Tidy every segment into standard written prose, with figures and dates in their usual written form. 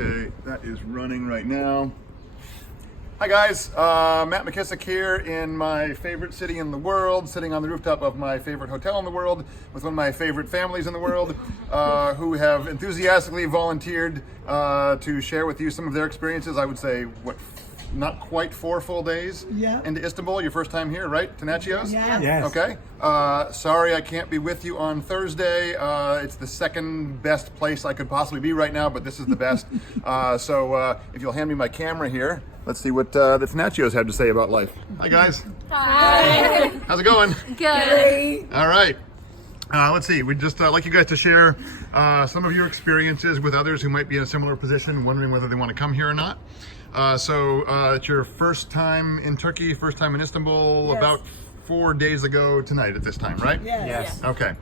Okay, that is running right now. Hi guys, Matt McKissick here in my favorite city in the world, sitting on the rooftop of my favorite hotel in the world with one of my favorite families in the world who have enthusiastically volunteered to share with you some of their experiences. I would say, not quite 4 full days into Istanbul. Your first time here, right? Tonachios? Yes. Okay. Sorry I can't be with you on Thursday. It's the second best place I could possibly be right now, but this is the best. So if you'll hand me my camera here, let's see what the Tonachios have to say about life. Hi guys. Hi. How's it going? Good. All right. Let's see. We'd just like you guys to share some of your experiences with others who might be in a similar position, wondering whether they want to come here or not. So it's your first time in Turkey, first time in Istanbul, about 4 days ago tonight at this time, right? Yes. Okay.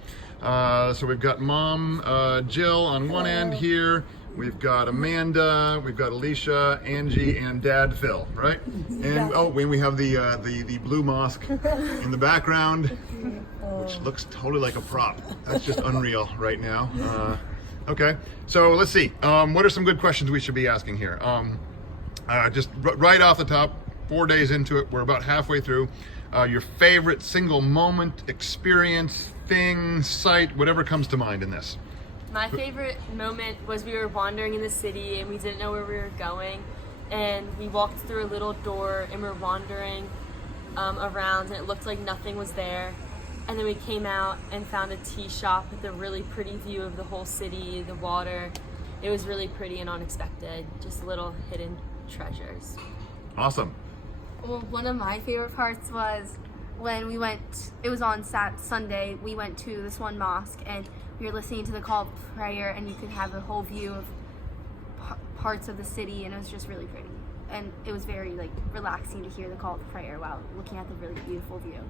So we've got Mom Jill on one end here. We've got Amanda, we've got Alicia, Angie, and Dad Phil, right? And we have the blue mosque in the background, which looks totally like a prop. That's just unreal right now. Okay, so let's see. What are some good questions we should be asking here? Just right off the top, 4 days into it, we're about halfway through. Your favorite single moment, experience, thing, sight, whatever comes to mind in this. My favorite moment was we were wandering in the city and we didn't know where we were going, and we walked through a little door and we're wandering around and it looked like nothing was there, and then we came out and found a tea shop with a really pretty view of the whole city, the water. It was really pretty and unexpected, just little hidden treasures. Awesome. Well, one of my favorite parts was when we went, it was on Sunday, we went to this one mosque and we were listening to the call of prayer, and you could have a whole view of parts of the city, and it was just really pretty. And it was very relaxing to hear the call of prayer while looking at the really beautiful view.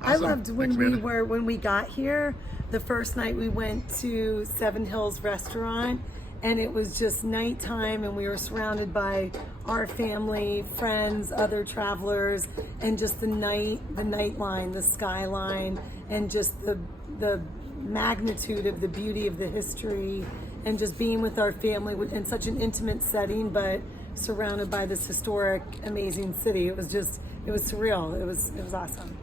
Awesome. I loved when Thanks, when we got here, the first night we went to Seven Hills Restaurant, and it was just nighttime and we were surrounded by our family, friends, other travelers, and just the night line, the skyline, and just the magnitude of the beauty of the history, and just being with our family in such an intimate setting, but surrounded by this historic, amazing city. It was surreal. It was awesome.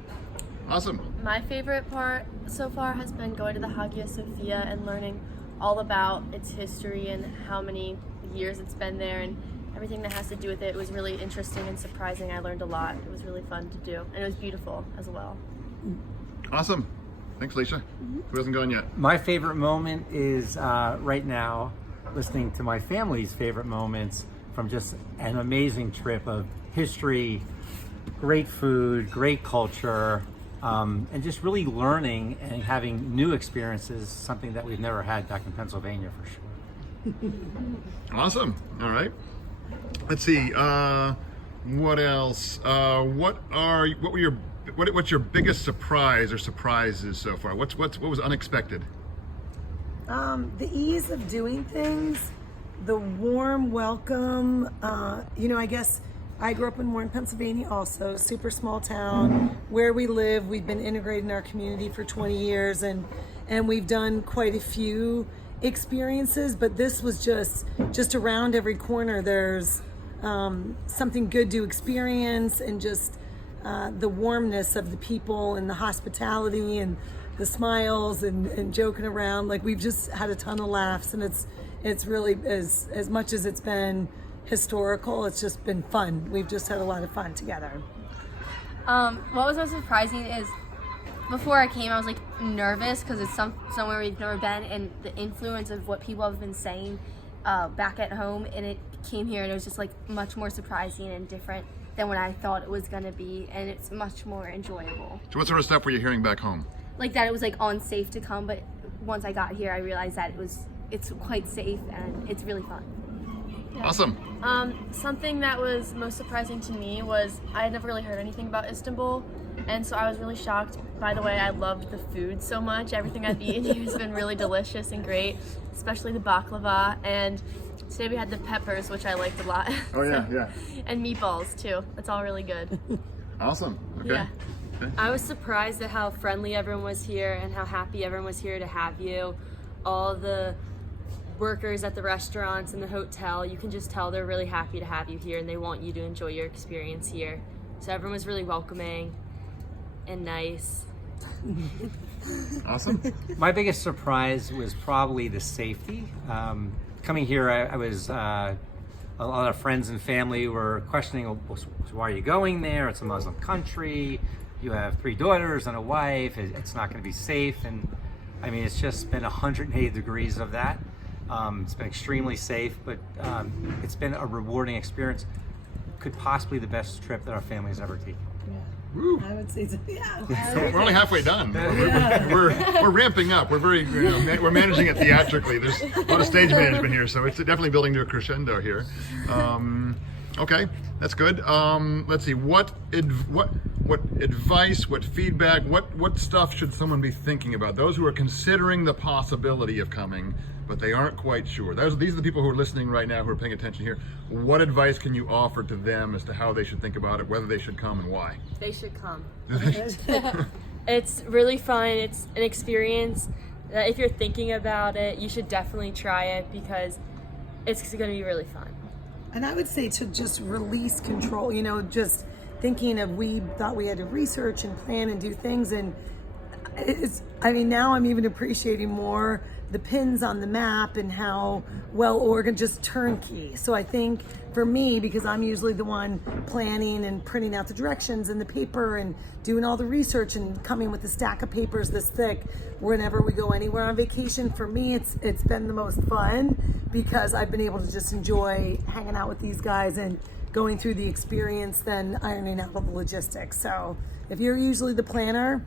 Awesome. My favorite part so far has been going to the Hagia Sophia and learning all about its history and how many years it's been there and everything that has to do with it. It was really interesting and surprising. I learned a lot. It was really fun to do, and it was beautiful as well. Awesome. Thanks, Alicia. Who hasn't gone yet? My favorite moment is right now listening to my family's favorite moments from just an amazing trip of history, great food, great culture, and just really learning and having new experiences, something that we've never had back in Pennsylvania for sure. Awesome. All right. Let's see. What else? What's your biggest surprise or surprises so far? What was unexpected? The ease of doing things, the warm welcome. I guess I grew up in Warren, Pennsylvania also, super small town. Where we live, we've been integrated in our community for 20 years, and we've done quite a few experiences, but this was just around every corner. There's something good to experience, and just the warmness of the people and the hospitality and the smiles and joking around. We've just had a ton of laughs, and it's really, as much as it's been historical, it's just been fun. We've just had a lot of fun together. What was most surprising is before I came, I was nervous because it's somewhere we've never been, and the influence of what people have been saying back at home, and it came here and it was just much more surprising and different than what I thought it was going to be, and it's much more enjoyable. So what sort of stuff were you hearing back home? That it was unsafe to come, but once I got here I realized that it's quite safe and it's really fun. Yeah. Awesome. Something that was most surprising to me was I had never really heard anything about Istanbul, and so I was really shocked. By the way, I loved the food so much. Everything I've eaten here has been really delicious and great, especially the baklava, and today we had the peppers, which I liked a lot. Oh yeah, yeah. And meatballs too. It's all really good. Awesome. Okay. Yeah. Okay. I was surprised at how friendly everyone was here and how happy everyone was here to have you. All the workers at the restaurants and the hotel, you can just tell they're really happy to have you here and they want you to enjoy your experience here. So everyone was really welcoming and nice. Awesome. My biggest surprise was probably the safety. Coming here, I was a lot of friends and family were questioning, well, why are you going there? It's a Muslim country. You have 3 daughters and a wife. It's not going to be safe. And I mean, it's just been 180 degrees of that. It's been extremely safe, but it's been a rewarding experience. Could possibly the best trip that our family has ever taken. Woo. I would say so. Yeah. We're only halfway done. We're ramping up. We're we're managing it theatrically. There's a lot of stage management here, so it's definitely building to a crescendo here. Okay, that's good. Let's see. What advice? What feedback? What stuff should someone be thinking about? Those who are considering the possibility of coming, but they aren't quite sure. These are the people who are listening right now, who are paying attention here. What advice can you offer to them as to how they should think about it, whether they should come and why? They should come. It's really fun. It's an experience that if you're thinking about it, you should definitely try it because it's going to be really fun. And I would say to just release control, just thinking of, we thought we had to research and plan and do things. And now I'm even appreciating more the pins on the map and how well organized, just turnkey. So I think for me, because I'm usually the one planning and printing out the directions and the paper and doing all the research and coming with a stack of papers this thick whenever we go anywhere on vacation, for me it's been the most fun because I've been able to just enjoy hanging out with these guys and going through the experience than ironing out all the logistics. So if you're usually the planner,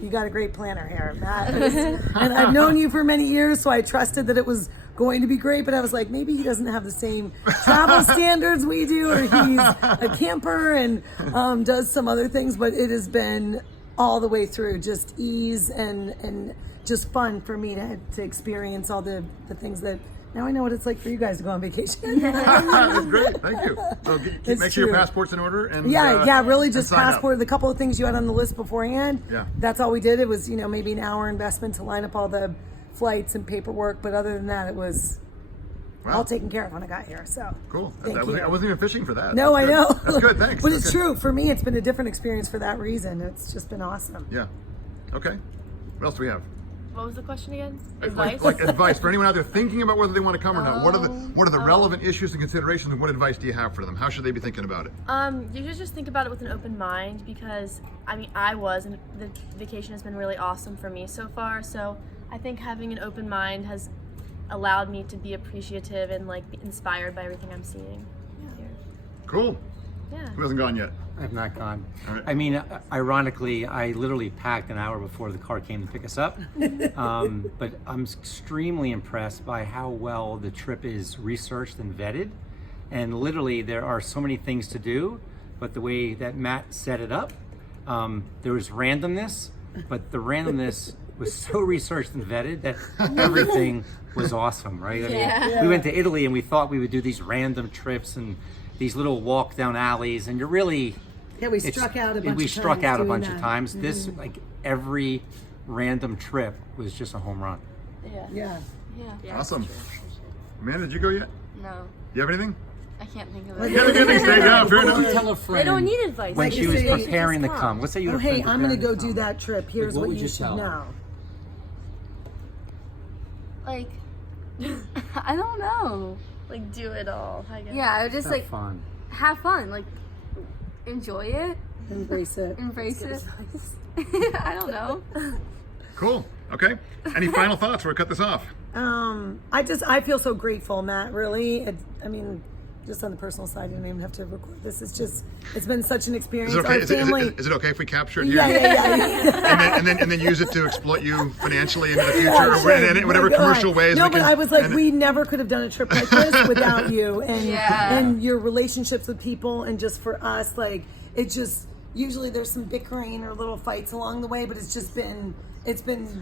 you got a great planner here, Matt. And I've known you for many years, so I trusted that it was going to be great, but I was like, maybe he doesn't have the same travel standards we do, or he's a camper and does some other things, but it has been all the way through just ease and just fun for me to experience all the things that now I know what it's like for you guys to go on vacation. That's great, thank you. So make sure your passport's in order. And really just sign up. passport. The couple of things you had on the list beforehand. Yeah. That's all we did. It was maybe an hour investment to line up all the flights and paperwork, but other than that, it was all taken care of when I got here. So cool. I wasn't even fishing for that. No, I know. That's good. Thanks. But it's true for me. It's been a different experience for that reason. It's just been awesome. Yeah. Okay. What else do we have? What was the question again? Advice? Like advice for anyone out there thinking about whether they want to come or not. What are the relevant issues and considerations, and what advice do you have for them? How should they be thinking about it? You should just think about it with an open mind because and the vacation has been really awesome for me so far. So I think having an open mind has allowed me to be appreciative and be inspired by everything I'm seeing here. Cool. Yeah. Who hasn't gone yet? I've not gone. All right. I mean, ironically, I literally packed an hour before the car came to pick us up. But I'm extremely impressed by how well the trip is researched and vetted. And literally, there are so many things to do, but the way that Matt set it up, there was randomness, but the randomness was so researched and vetted that everything was awesome, right? I mean, we went to Italy and we thought we would do these random trips and these little walk down alleys, and you're really we struck out a bunch. We of struck times out a doing bunch that. of times. This every random trip was just a home run. Yeah. Awesome. Amanda, did you go yet? No, You have anything? I can't think of it. You have anything? Stay down. Fair enough. Tell a friend They don't need advice. when Like she you was say, preparing to just come. Let's say you Oh, had a friend hey, I'm gonna preparing go to do come. that trip. Here's what what would you you should tell her? know. I don't know. Do it all, I guess. Yeah, I would just Have fun. have fun, enjoy it, Embrace it. embrace it. I don't know. Cool. Okay. Any final thoughts before we cut this off? I feel so grateful, Matt, really. Just on the personal side, you don't even have to record this. It's been such an experience. Is it okay? Our family. Is it okay if we capture it here? Yeah. and then use it to exploit you financially into the future, Yeah, or in sure. whatever Oh my God. commercial ways. No, we but can, I was like, and- we never could have done a trip like this without you and Yeah. and your relationships with people, and just for us, it just usually there's some bickering or little fights along the way, but it's been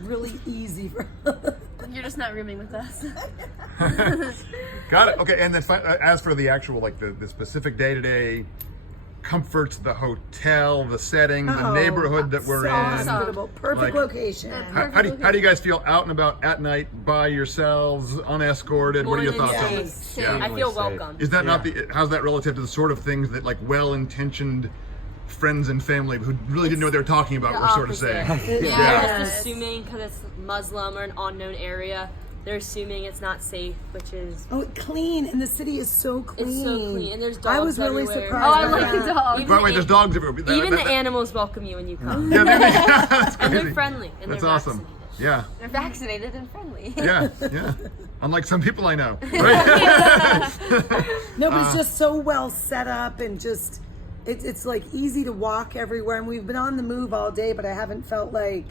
really easy for us. You're just not rooming with us. Got it. Okay. And then as for the actual the specific day-to-day comforts, the hotel, the setting, the Oh, neighborhood that we're so in. hospitable. Perfect Like- location. How do you guys feel out and about at night by yourselves, unescorted? What are your More than thoughts on safe. it? Yeah. I feel Safe. welcome. Is that not Yeah. how's that relative to the sort of things that like well-intentioned friends and family who really didn't know what they were talking about were sort of saying? They're Yeah. just assuming because it's Muslim or an unknown area, they're assuming it's not safe, which is Oh, clean, and the city is so clean. it's so clean. And there's dogs I was really everywhere. surprised. Oh, I by like that. the dog. Even By the way, the there's dogs everywhere. Even the animals welcome you when you come. Yeah, that's And crazy. they're friendly. And That's they're awesome. vaccinated. Yeah, They're vaccinated and friendly. yeah. Unlike some people I know. Right? No, but it's just so well set up and just it's like easy to walk everywhere. And we've been on the move all day, but I haven't felt like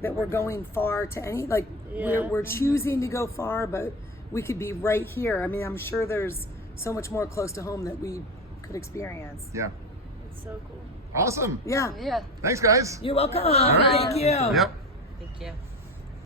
that we're going far to any like we're choosing to go far, but we could be right here. I mean, I'm sure there's so much more close to home that we could experience. Yeah. It's so cool. Awesome. Yeah. Yeah. Thanks, guys. You're welcome. right. Thank you. Yep. Thank you.